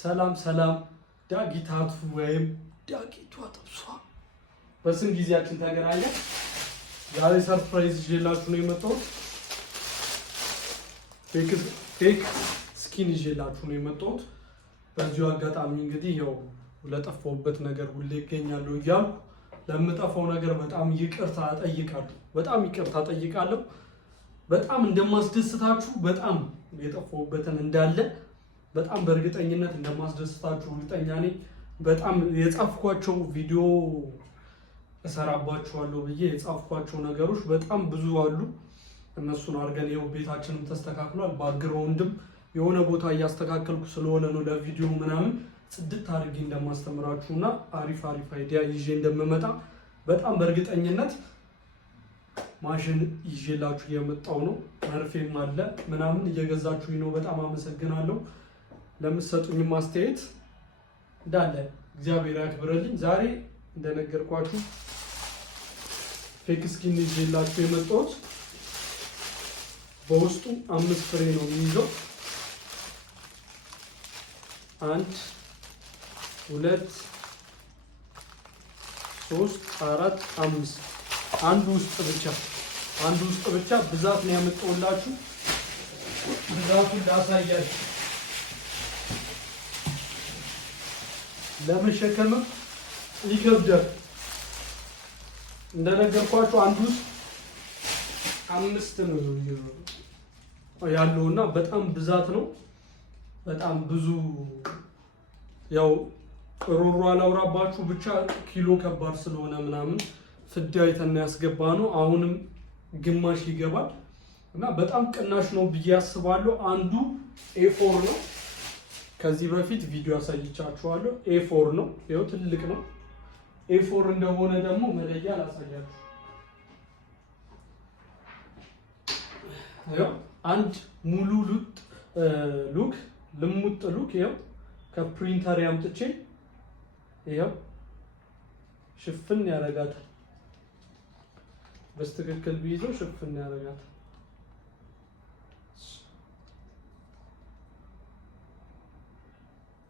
ሰላም ሰላም ዳጊታቱ ወይም ዳጊቷ ጥብሷ በስንት ጊዜያችን ተገናኘን። ዛሬ ሰርፕራይዝ ይዤላችሁ ነው የመጣሁት። ፌክ ስኪን ይዤላችሁ ነው የመጣሁት። በዚሁ አጋጣሚ እንግዲህ ያው ለጠፋሁበት ነገር ሁሌ ይገኛለሁ እያልኩ ለምጠፋው ነገር በጣም ይቅርታ ጠይቃለሁ። በጣም እንደማስደስታችሁ በጣም የጠፋሁበትን እንዳለ በጣም በእርግጠኝነት እንደማስደስታችሁ እርግጠኛ ነኝ። በጣም የጻፍኳቸው ቪዲዮ እሰራባችኋለሁ ብዬ የጻፍኳቸው ነገሮች በጣም ብዙ አሉ። እነሱን አድርገን ይኸው ቤታችንም ተስተካክሏል። ባክግራውንድም የሆነ ቦታ እያስተካከልኩ ስለሆነ ነው ለቪዲዮ ምናምን ጽድት አድርጌ እንደማስተምራችሁና አሪፍ አይዲያ ይዤ እንደምመጣ በጣም በእርግጠኝነት ማሽን ይዤላችሁ የመጣው ነው። መርፌም አለ ምናምን እየገዛችሁኝ ነው። በጣም አመሰግናለሁ ለምትሰጡኝ ማስተያየት እንዳለ እግዚአብሔር ያክብረልኝ። ዛሬ እንደነገርኳችሁ ፌክ ስኪን ይዤላችሁ የመጣሁት በውስጡ 5 ፍሬ ነው የሚይዘው። 1 2 3 4 5 አንዱ ውስጥ ብቻ ብዛት ነው ያመጣሁላችሁ። ብዛቱን ላሳያችሁ ለመሸከም ይከብዳል። እንደነገርኳችሁ አንዱ ውስጥ 5 ነው ያለውና በጣም ብዛት ነው። በጣም ብዙ ያው ሮሮ አላውራባችሁ ብቻ ኪሎ ከባድ ስለሆነ ምናምን ፍዳ አይተን ያስገባ ነው። አሁንም ግማሽ ይገባል እና በጣም ቅናሽ ነው ብዬ አስባለሁ። አንዱ A4 ነው። ከዚህ በፊት ቪዲዮ አሳይቻችኋለሁ። A4 ነው። ይኸው ትልቅ ነው። A4 እንደሆነ ደግሞ መለያ ላሳያችሁ። ይኸው አንድ ሙሉ ልሙጥ ሉክ ይኸው ከፕሪንተር ያምጥቼ ይኸው ሽፍን ያደርጋታል። በስትክክል ቢይዘው ሽፍን ያደርጋታል።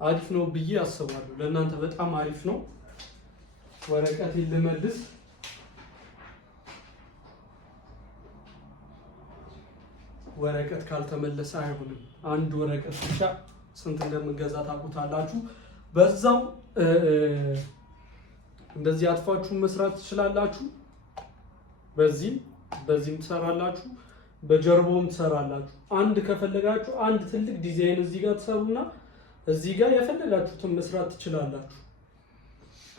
አሪፍ ነው ብዬ አስባለሁ። ለእናንተ በጣም አሪፍ ነው። ወረቀት ልመልስ። ወረቀት ካልተመለሰ አይሆንም። አንድ ወረቀት ብቻ ስንት እንደምንገዛ ታውቁታላችሁ። በዛው እንደዚህ አጥፋችሁ መስራት ትችላላችሁ። በዚህም ትሰራላችሁ፣ በጀርባውም ትሰራላችሁ። አንድ ከፈለጋችሁ አንድ ትልቅ ዲዛይን እዚህ ጋር ትሰሩና እዚህ ጋር የፈለጋችሁትን መስራት ትችላላችሁ።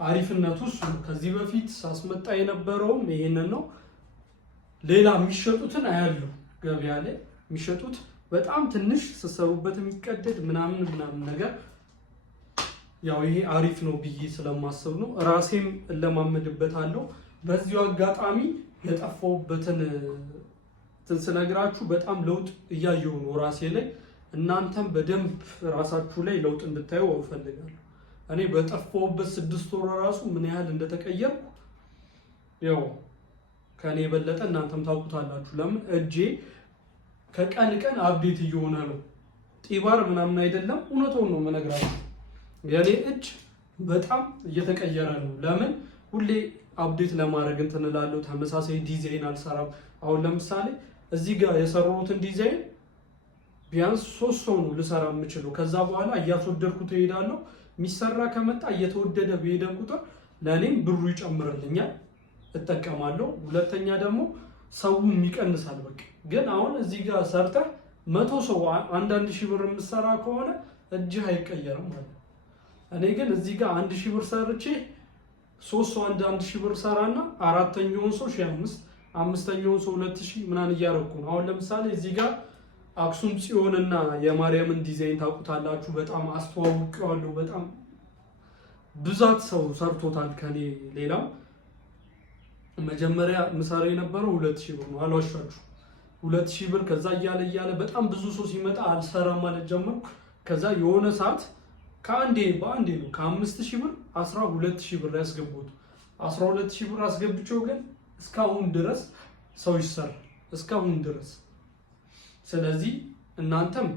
አሪፍነቱ እሱ ከዚህ በፊት ሳስመጣ የነበረውም ይሄንን ነው። ሌላ የሚሸጡትን አያሉ ገበያ ላይ የሚሸጡት በጣም ትንሽ ስትሰሩበት የሚቀደድ ምናምን ነገር ያው ይሄ አሪፍ ነው ብዬ ስለማስብ ነው። ራሴም እለማመድበታለሁ። በዚሁ አጋጣሚ የጠፋሁበትን ስነግራችሁ በጣም ለውጥ እያየሁ ነው ራሴ ላይ። እናንተም በደንብ ራሳችሁ ላይ ለውጥ እንድታዩ እፈልጋለሁ። እኔ በጠፋሁበት 6 ወር ራሱ ምን ያህል እንደተቀየርኩ ያው ከኔ የበለጠ እናንተም ታውቁታላችሁ። ለምን እጄ ከቀን ቀን አፕዴት እየሆነ ነው። ጢባር ምናምን አይደለም፣ እውነቱን ነው የምነግራችሁ። የኔ እጅ በጣም እየተቀየረ ነው። ለምን ሁሌ አፕዴት ለማድረግ እንትን እላለሁ። ተመሳሳይ ዲዛይን አልሰራም። አሁን ለምሳሌ እዚህ ጋር የሰራሁትን ዲዛይን ቢያንስ 3 ሰው ነው ልሰራ የምችለው። ከዛ በኋላ እያስወደድኩት እሄዳለሁ። የሚሰራ ከመጣ እየተወደደ በሄደ ቁጥር ለእኔም ብሩ ይጨምርልኛል፣ እጠቀማለሁ። ሁለተኛ ደግሞ ሰውም ይቀንሳል። በቃ ግን አሁን እዚህ ጋር ሰርተህ 100 ሰው 1,000 ብር የምሰራ ከሆነ እጅህ አይቀየርም ማለት። እኔ ግን እዚህ ጋር 1,000 ብር ሰርቼ 3 ሰው 1,000 ብር ሰራና አራተኛውን ሰው 1,500 አምስተኛውን ሰው 2,000 ምናምን እያደረኩ ነው። አሁን ለምሳሌ እዚህ ጋር አክሱም ጽዮንና የማርያምን ዲዛይን ታውቁታላችሁ። በጣም አስተዋውቀዋለሁ። በጣም ብዛት ሰው ሰርቶታል ከኔ ሌላው። መጀመሪያ ምሳሌ የነበረው 2,000 ብር ነው፣ አልዋሻችሁ 2,000 ብር። ከዛ እያለ በጣም ብዙ ሰው ሲመጣ አልሰራም ማለት ጀመርኩ። ከዛ የሆነ ሰዓት በአንዴ ነው ከ5,000 ብር 12,000 ብር ያስገቡት። 12,000 ብር አስገብቼው ግን እስካሁን ድረስ ሰው ይሰራል እስካሁን ድረስ። ስለዚህ እናንተም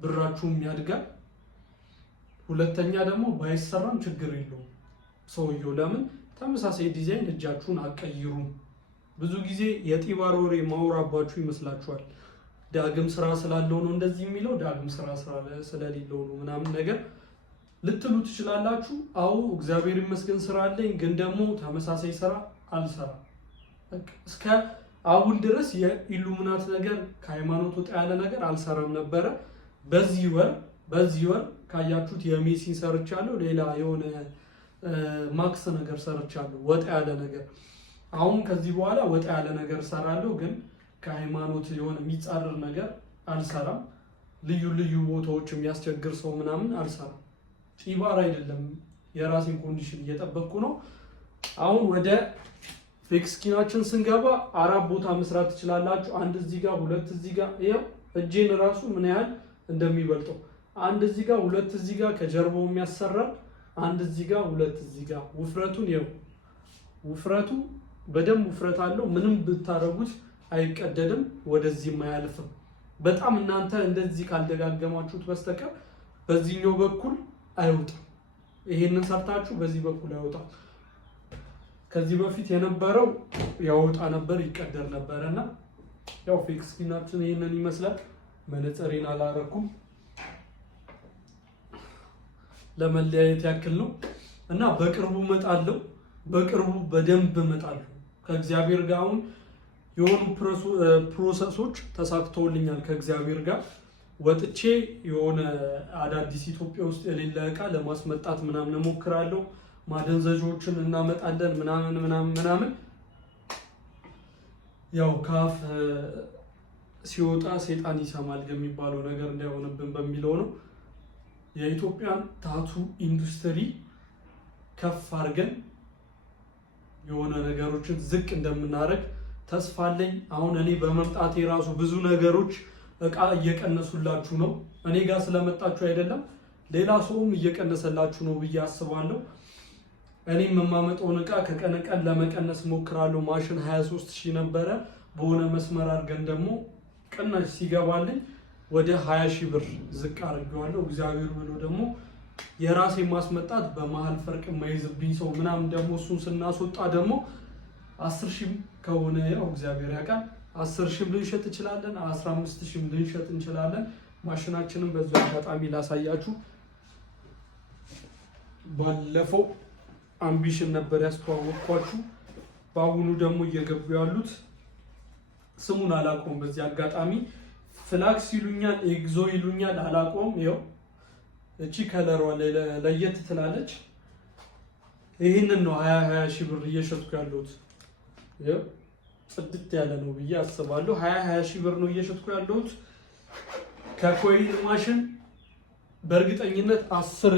ብራችሁም ያድጋል ሁለተኛ ደግሞ ባይሰራም ችግር የለውም ሰውየው። ለምን ተመሳሳይ ዲዛይን እጃችሁን አቀይሩም። ብዙ ጊዜ የጢባር ወሬ ማውራባችሁ ይመስላችኋል። ዳግም ስራ ስላለው ነው እንደዚህ የሚለው፣ ዳግም ስራ ስለሌለው ነው ምናምን ነገር ልትሉ ትችላላችሁ። አዎ እግዚአብሔር ይመስገን ስራ አለኝ፣ ግን ደግሞ ተመሳሳይ ስራ አልሰራም። እስከ አሁን ድረስ የኢሉሚናት ነገር ከሃይማኖት ወጣ ያለ ነገር አልሰራም ነበረ። በዚህ ወር ካያችሁት የሜሲን ሰርቻለሁ፣ ሌላ የሆነ ማክስ ነገር ሰርቻለሁ፣ ወጣ ያለ ነገር። አሁን ከዚህ በኋላ ወጣ ያለ ነገር ሰራለሁ፣ ግን ከሃይማኖት የሆነ የሚጻረር ነገር አልሰራም። ልዩ ቦታዎች የሚያስቸግር ሰው ምናምን አልሰራም። ጢባር አይደለም፣ የራሴን ኮንዲሽን እየጠበቅኩ ነው። አሁን ወደ ፌክ ስኪናችን ስንገባ 4 ቦታ መስራት ትችላላችሁ። አንድ እዚህ ጋር፣ 2 እዚህ ጋር። ይኸው እጄን ራሱ ምን ያህል እንደሚበልጠው፣ አንድ እዚህ ጋር፣ 2 እዚህ ጋር፣ ከጀርባው የሚያሰራል፣ አንድ እዚህ ጋር፣ 2 እዚህ ጋር። ውፍረቱን ይኸው፣ ውፍረቱ በደንብ ውፍረት አለው። ምንም ብታረጉት አይቀደድም፣ ወደዚህም አያልፍም። በጣም እናንተ እንደዚህ ካልደጋገማችሁት በስተቀር በዚህኛው በኩል አይወጣም። ይሄንን ሰርታችሁ በዚህ በኩል አይወጣም። ከዚህ በፊት የነበረው ያወጣ ነበር፣ ይቀደር ነበርና ያው ፌክ ስኪናችን ይሄንን ይመስላል። መነጽሬን አላረኩም ለመለያየት ያክል ነው እና በቅርቡ እመጣለሁ። በቅርቡ በደንብ እመጣለሁ ከእግዚአብሔር ጋር። አሁን የሆኑ ፕሮሰሶች ተሳክተውልኛል ከእግዚአብሔር ጋር። ወጥቼ የሆነ አዳዲስ ኢትዮጵያ ውስጥ የሌለ እቃ ለማስመጣት ምናምን እሞክራለሁ። ማደንዘዦችን እናመጣለን ምናምን። ያው ካፍ ሲወጣ ሰይጣን ይሰማል የሚባለው ነገር እንዳይሆንብን በሚለው ነው። የኢትዮጵያን ታቱ ኢንዱስትሪ ከፍ አድርገን የሆነ ነገሮችን ዝቅ እንደምናደርግ ተስፋ አለኝ። አሁን እኔ በመምጣቴ ራሱ ብዙ ነገሮች እቃ እየቀነሱላችሁ ነው። እኔ ጋር ስለመጣችሁ አይደለም፣ ሌላ ሰውም እየቀነሰላችሁ ነው ብዬ አስባለሁ። እኔም የማመጣውን እቃ ከቀን ቀን ለመቀነስ ሞክራለሁ። ማሽን 23000 ነበረ። በሆነ መስመር አድርገን ደግሞ ቅናሽ ሲገባልኝ ወደ 20000 ብር ዝቅ አድርጌዋለሁ። እግዚአብሔር ብሎ ደግሞ የራሴ ማስመጣት በመሀል ፈርቅ የማይዝብኝ ሰው ምናምን ደግሞ እሱን ስናስወጣ ደግሞ 10000 ከሆነ ያው እግዚአብሔር ያውቃል 10000 ልንሸጥ እንችላለን፣ 15000 ልንሸጥ እንችላለን። ማሽናችንን በዚህ አጋጣሚ ላሳያችሁ። ባለፈው አምቢሽን ነበር ያስተዋወቅኳችሁ። በአሁኑ ደግሞ እየገቡ ያሉት ስሙን አላውቀውም። በዚህ አጋጣሚ ፍላክስ ይሉኛል፣ ኤግዞ ይሉኛል፣ አላውቀውም። ይኸው እቺ ከለሯ ለየት ትላለች። ይህንን ነው 20,000 ብር እየሸጥኩ ያለሁት። ይኸው ጽድት ያለ ነው ብዬ አስባለሁ። 20,000 ብር ነው እየሸጥኩ ያለሁት። ከኮይል ማሽን በእርግጠኝነት 10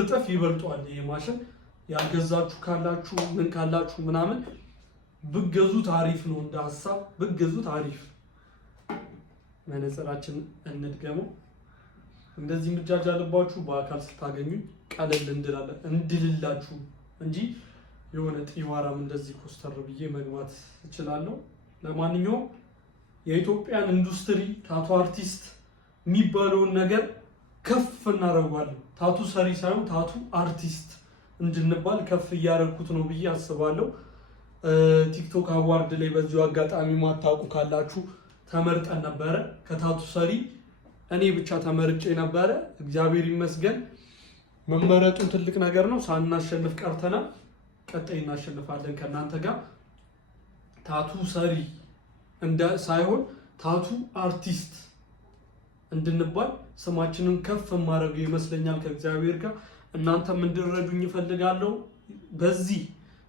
እጥፍ ይበልጧል። ይሄ ማሽን ያልገዛችሁ ካላችሁ ምን ካላችሁ ምናምን ብገዙት አሪፍ ነው። እንደ ሀሳብ ብገዙት አሪፍ። መነጽራችን እንድገመው። እንደዚህ ምጃጅ አለባችሁ። በአካል ስታገኙ ቀለል እንድልላችሁ እንጂ የሆነ ጢባራም እንደዚህ ኮስተር ብዬ መግባት እችላለሁ። ለማንኛውም የኢትዮጵያን ኢንዱስትሪ ታቱ አርቲስት የሚባለውን ነገር ከፍ እናደርጋለን። ታቱ ሰሪ ሳይሆን ታቱ አርቲስት እንድንባል ከፍ እያደረኩት ነው ብዬ አስባለሁ። ቲክቶክ አዋርድ ላይ በዚሁ አጋጣሚ ማታውቁ ካላችሁ ተመርጠን ነበረ። ከታቱ ሰሪ እኔ ብቻ ተመርጬ ነበረ። እግዚአብሔር ይመስገን መመረጡን ትልቅ ነገር ነው። ሳናሸንፍ ቀርተናል። ቀጣይ እናሸንፋለን ከእናንተ ጋር። ታቱ ሰሪ ሳይሆን ታቱ አርቲስት እንድንባል ስማችንን ከፍ ማድረግ ይመስለኛል ከእግዚአብሔር ጋር። እናንተም እንድረዱኝ እፈልጋለሁ። በዚህ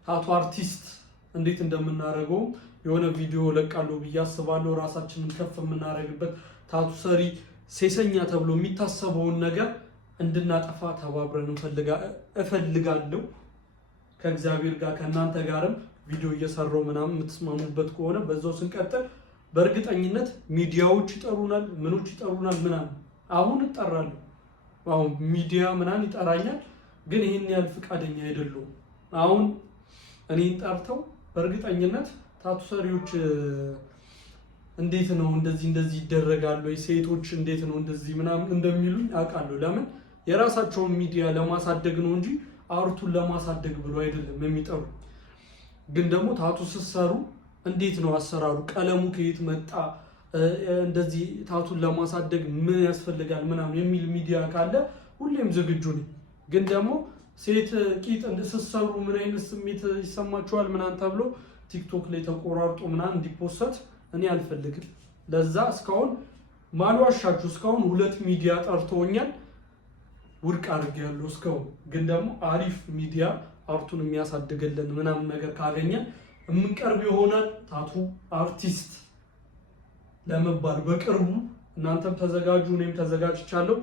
ታቱ አርቲስት እንዴት እንደምናደርገው የሆነ ቪዲዮ ለቃለሁ ብዬ አስባለሁ። ራሳችንን ከፍ የምናደርግበት ታቱ ሰሪ ሴሰኛ ተብሎ የሚታሰበውን ነገር እንድናጠፋ ተባብረን እፈልጋለሁ ከእግዚአብሔር ጋር። ከእናንተ ጋርም ቪዲዮ እየሰራው ምናምን የምትስማሙበት ከሆነ በዛው ስንቀጥል በእርግጠኝነት ሚዲያዎች ይጠሩናል፣ ምኖች ይጠሩናል ምናምን። አሁን እጠራለሁ፣ አሁን ሚዲያ ምናምን ይጠራኛል፣ ግን ይሄን ያህል ፍቃደኛ አይደሉም። አሁን እኔን ጠርተው በእርግጠኝነት ታቱ ሰሪዎች እንዴት ነው እንደዚህ ይደረጋሉ፣ ሴቶች እንዴት ነው እንደዚህ ምናምን እንደሚሉኝ አውቃለሁ። ለምን የራሳቸውን ሚዲያ ለማሳደግ ነው እንጂ አርቱን ለማሳደግ ብሎ አይደለም የሚጠሩ። ግን ደግሞ ታቱ ስትሰሩ እንዴት ነው አሰራሩ? ቀለሙ ከየት መጣ? እንደዚህ ታቱን ለማሳደግ ምን ያስፈልጋል ምናምን የሚል ሚዲያ ካለ ሁሌም ዝግጁ ነኝ። ግን ደግሞ ሴት ቂጥ ስትሰሩ ምን አይነት ስሜት ይሰማችኋል ምናምን ተብሎ ቲክቶክ ላይ ተቆራርጦ ምናምን እንዲፖሰት እኔ አልፈልግም። ለዛ እስካሁን ማልዋሻችሁ እስካሁን 2 ሚዲያ ጠርተውኛል፣ ውድቅ አድርጌያለሁ እስካሁን። ግን ደግሞ አሪፍ ሚዲያ አርቱን የሚያሳድግልን ምናምን ነገር ካገኘን የምንቀርብ ይሆናል። ታቱ አርቲስት ለመባል በቅርቡ እናንተም ተዘጋጁ፣ እኔም ተዘጋጅቻለሁ።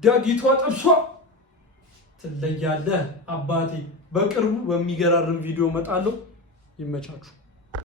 ዳጊቷ ጥብሷ ትለያለህ አባቴ። በቅርቡ በሚገራርም ቪዲዮ እመጣለሁ። ይመቻችሁ።